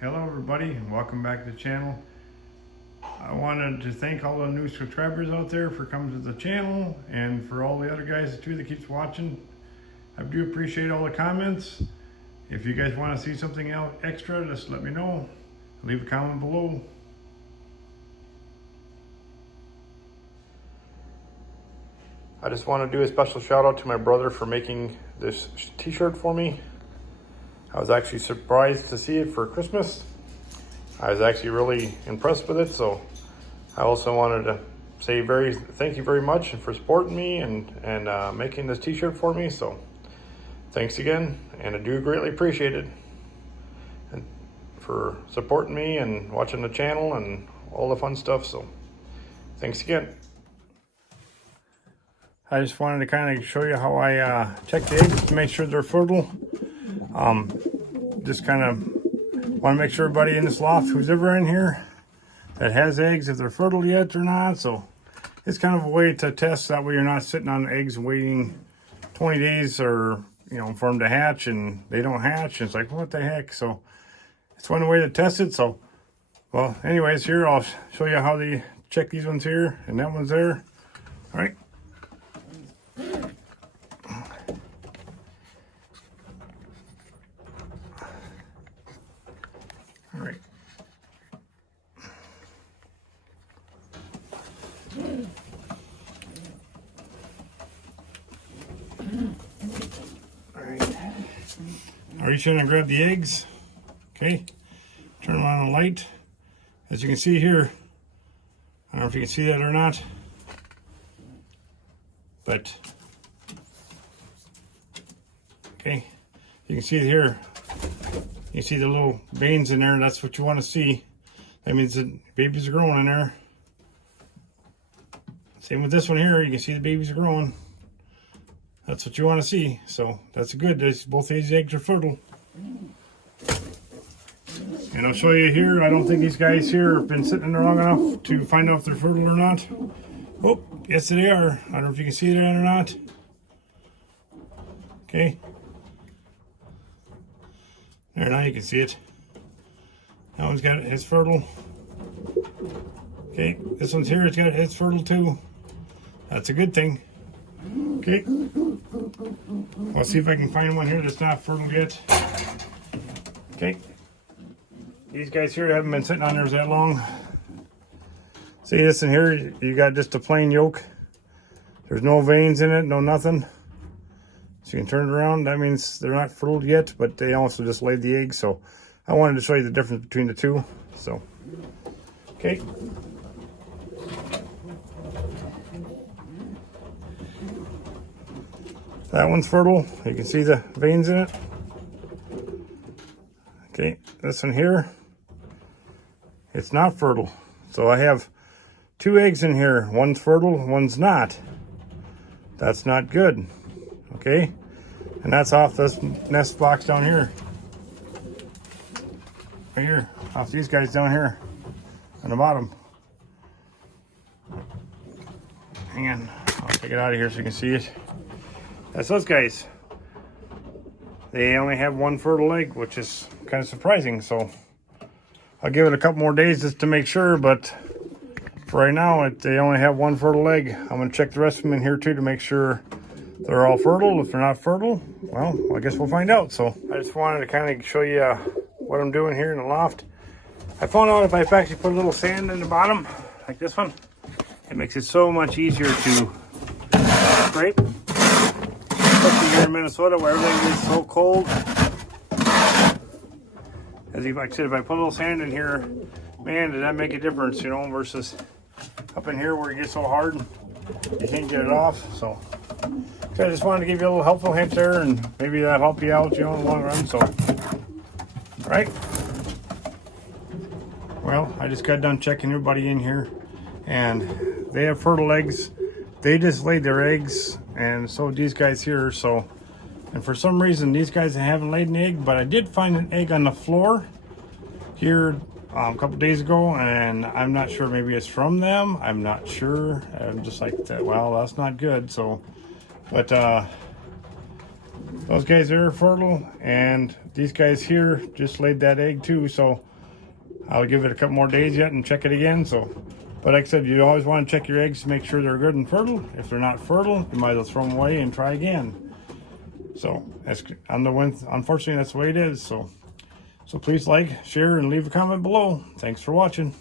Hello everybody and welcome back to the channel. I wanted to thank all the new subscribers out there for coming to the channel and for all the other guys too that keeps watching. I do appreciate all the comments. If you guys want to see something else extra, just let me know. Leave a comment below. I just want to do a special shout out to my brother for making this t-shirt for me. I was actually surprised to see it for Christmas. I was actually really impressed with it, so I also wanted to say thank you very much for supporting me and making this t-shirt for me. So thanks again, and I do greatly appreciate it, and for supporting me and watching the channel and all the fun stuff. So thanks again. I just wanted to kind of show you how I check the eggs to make sure they're fertile. Just kind of want to make sure everybody in this loft who's ever in here that has eggs, if they're fertile yet or not. So it's kind of a way to test, that way you're not sitting on eggs waiting 20 days or for them to hatch and they don't hatch. It's like, what the heck? So it's one way to test it. So well, anyways, here I'll show you how they check these ones here, and that one's there. All right. All right. All right. I'll reach in and grab the eggs. Okay. Turn them on the light. As you can see here, I don't know if you can see that or not, but okay, you can see it here. You see the little veins in there. That's what you want to see. That means the babies are growing in there. Same with this one here. You can see the babies are growing. That's what you want to see. So that's good. Both these eggs are fertile. And I'll show you here. I don't think these guys here have been sitting in there long enough to find out if they're fertile or not. Oh, yes they are. I don't know if you can see that or not. Okay. There, now you can see it. That one's got it's fertile. Okay, this one's here, it's fertile too. That's a good thing. Okay. I'll see if I can find one here that's not fertile yet. Okay. These guys here haven't been sitting on there that long. See this in here, you got just a plain yolk. There's no veins in it, no nothing. So you can turn it around. That means they're not fertile yet, but they also just laid the egg. So I wanted to show you the difference between the two. So, okay. That one's fertile. You can see the veins in it. Okay, this one here, it's not fertile. So I have two eggs in here. One's fertile, one's not. That's not good. Okay, and that's off this nest box down here. Right here, off these guys down here on the bottom. Hang on, I'll take it out of here so you can see it. That's those guys. They only have one fertile egg, which is kind of surprising. So I'll give it a couple more days just to make sure, but for right now, they only have one fertile egg. I'm gonna check the rest of them in here too to make sure they're all fertile. If they're not fertile, well, I guess we'll find out. So I just wanted to kind of show you what I'm doing here in the loft. I found out if I actually put a little sand in the bottom, like this one, it makes it so much easier to scrape. Especially here in Minnesota where everything is so cold. As like I said, if I put a little sand in here, man, did that make a difference, versus up in here where it gets so hard, you can't get it off. So I just wanted to give you a little helpful hint there, and maybe that'll help you out, in the long run. So, right. Well, I just got done checking everybody in here, and they have fertile eggs. They just laid their eggs, and so these guys here. So, and for some reason, these guys haven't laid an egg, but I did find an egg on the floor here a couple days ago, and I'm not sure. Maybe it's from them. I'm not sure. I'm just like, well, that's not good. So. But those guys are fertile, and these guys here just laid that egg too. So I'll give it a couple more days yet and check it again. So, but like I said, you always want to check your eggs to make sure they're good and fertile. If they're not fertile, you might as well throw them away and try again. So that's on the one. Unfortunately, that's the way it is. So please like, share, and leave a comment below. Thanks for watching.